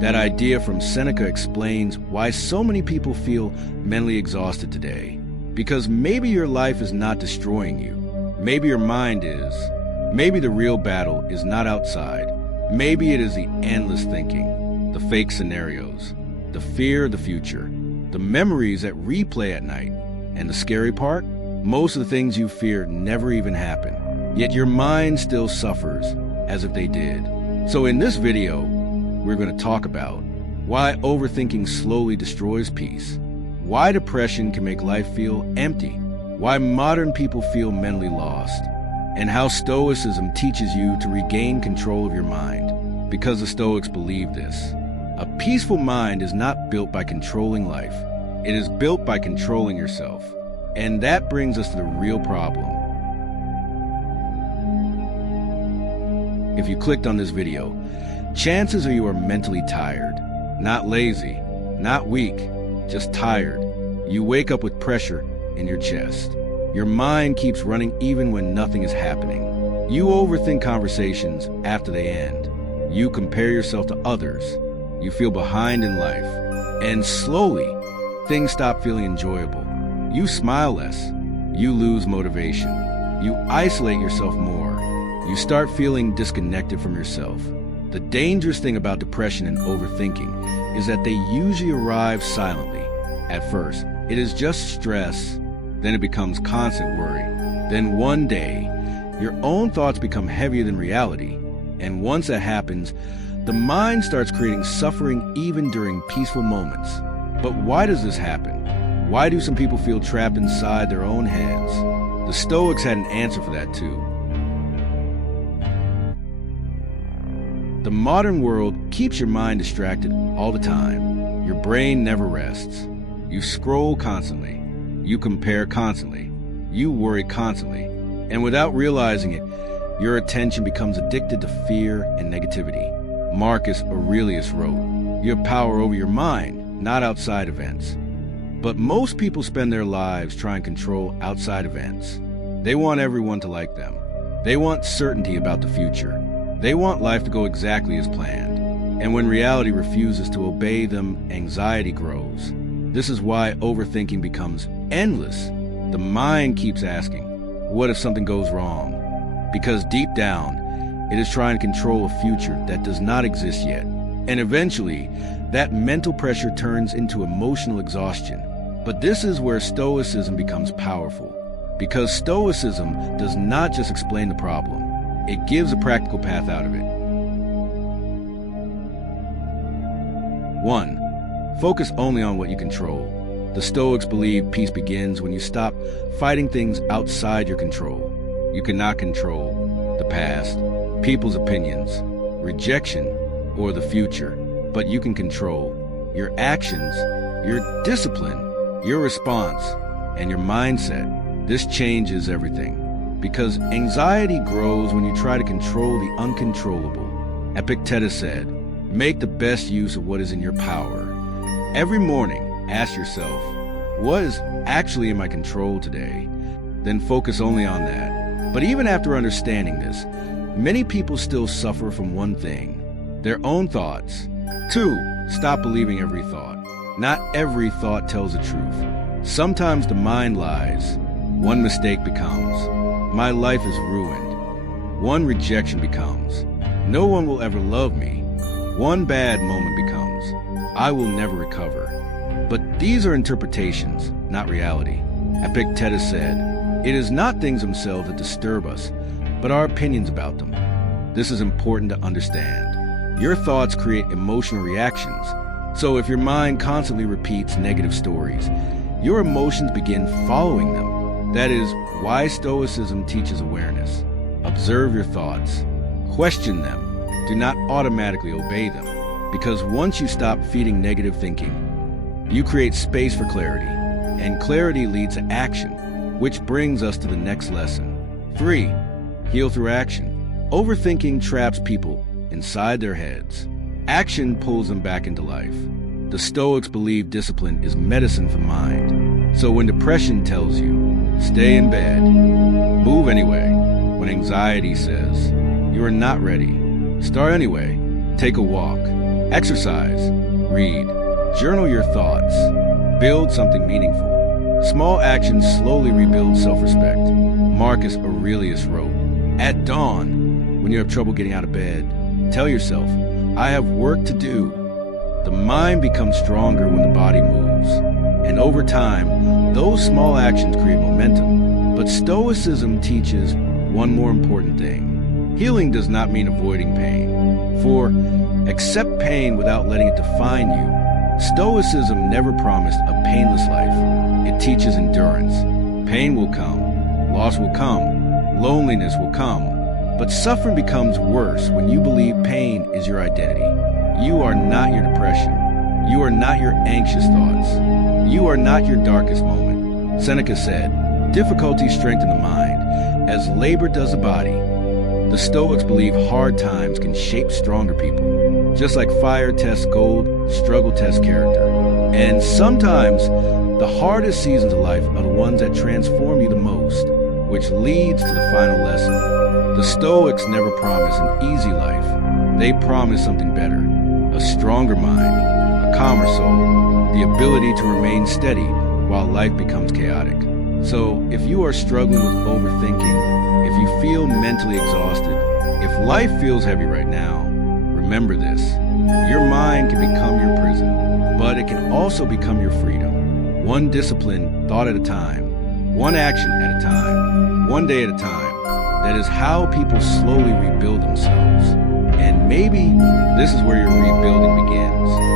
That idea from Seneca explains why so many people feel mentally exhausted today. Because maybe your life is not destroying you. Maybe your mind is. Maybe the real battle is not outside. Maybe it is the endless thinking, the fake scenarios, the fear of the future, the memories that replay at night. And the scary part? Most of the things you fear never even happen. Yet your mind still suffers as if they did. So in this video, we're going to talk about why overthinking slowly destroys peace, why depression can make life feel empty, why modern people feel mentally lost, and how Stoicism teaches you to regain control of your mind. Because the Stoics believe this. A peaceful mind is not built by controlling life. It is built by controlling yourself. And that brings us to the real problem. If you clicked on this video, chances are you are mentally tired. Not lazy, not weak, just tired. You wake up with pressure in your chest. Your mind keeps running even when nothing is happening. You overthink conversations after they end. You compare yourself to others. You feel behind in life. And slowly, things stop feeling enjoyable. You smile less. You lose motivation. You isolate yourself more. You start feeling disconnected from yourself. The dangerous thing about depression and overthinking is that they usually arrive silently. At first, it is just stress. Then it becomes constant worry. Then one day, your own thoughts become heavier than reality. And once that happens, the mind starts creating suffering even during peaceful moments. But why does this happen? Why do some people feel trapped inside their own heads? The Stoics had an answer for that too. The modern world keeps your mind distracted all the time. Your brain never rests. You scroll constantly. You compare constantly. You worry constantly. And without realizing it, your attention becomes addicted to fear and negativity. Marcus Aurelius wrote, "You have power over your mind, not outside events." But most people spend their lives trying to control outside events. They want everyone to like them. They want certainty about the future. They want life to go exactly as planned. And when reality refuses to obey them, anxiety grows. This is why overthinking becomes endless. The mind keeps asking, what if something goes wrong? Because deep down, it is trying to control a future that does not exist yet. And eventually, that mental pressure turns into emotional exhaustion. But this is where Stoicism becomes powerful. Because Stoicism does not just explain the problem, it gives a practical path out of it. 1. Focus only on what you control. The Stoics believe peace begins when you stop fighting things outside your control. You cannot control the past, people's opinions, rejection, or the future, but you can control your actions, your discipline, your response, and your mindset. This changes everything. Because anxiety grows when you try to control the uncontrollable. Epictetus said, "Make the best use of what is in your power." Every morning, ask yourself, what is actually in my control today? Then focus only on that. But even after understanding this, many people still suffer from one thing, their own thoughts. 2. Stop believing every thought. Not every thought tells the truth. Sometimes the mind lies. One mistake becomes, my life is ruined. One rejection becomes, no one will ever love me. One bad moment becomes, I will never recover. But these are interpretations, not reality. Epictetus said, "It is not things themselves that disturb us, but our opinions about them." This is important to understand. Your thoughts create emotional reactions. So if your mind constantly repeats negative stories, your emotions begin following them. That is why Stoicism teaches awareness. Observe your thoughts. Question them. Do not automatically obey them. Because once you stop feeding negative thinking, you create space for clarity. And clarity leads to action, which brings us to the next lesson. 3. Heal through action. Overthinking traps people inside their heads. Action pulls them back into life. The Stoics believe discipline is medicine for mind. So when depression tells you, stay in bed, move anyway. When anxiety says, you are not ready, start anyway. Take a walk. Exercise, read, journal your thoughts, build something meaningful. Small actions slowly rebuild self-respect. Marcus Aurelius wrote, "At dawn, when you have trouble getting out of bed, tell yourself, I have work to do." The mind becomes stronger when the body moves. And over time, those small actions create momentum. But Stoicism teaches one more important thing. Healing does not mean avoiding pain. For accept pain without letting it define you. Stoicism never promised a painless life. It teaches endurance. Pain will come, loss will come, loneliness will come. But suffering becomes worse when you believe pain is your identity. You are not your depression. You are not your anxious thoughts. You are not your darkest moment. Seneca said, "Difficulties strengthen the mind, as labor does the body." The Stoics believe hard times can shape stronger people. Just like fire tests gold, struggle tests character. And sometimes the hardest seasons of life are the ones that transform you the most, which leads to the final lesson. The Stoics never promise an easy life. They promise something better. A stronger mind, a calmer soul, the ability to remain steady while life becomes chaotic. So, if you are struggling with overthinking, if you feel mentally exhausted, if life feels heavy right now, remember this. Your mind can become your prison, but it can also become your freedom. One discipline, thought at a time, one action at a time, one day at a time. That is how people slowly rebuild themselves. And maybe this is where your rebuilding begins.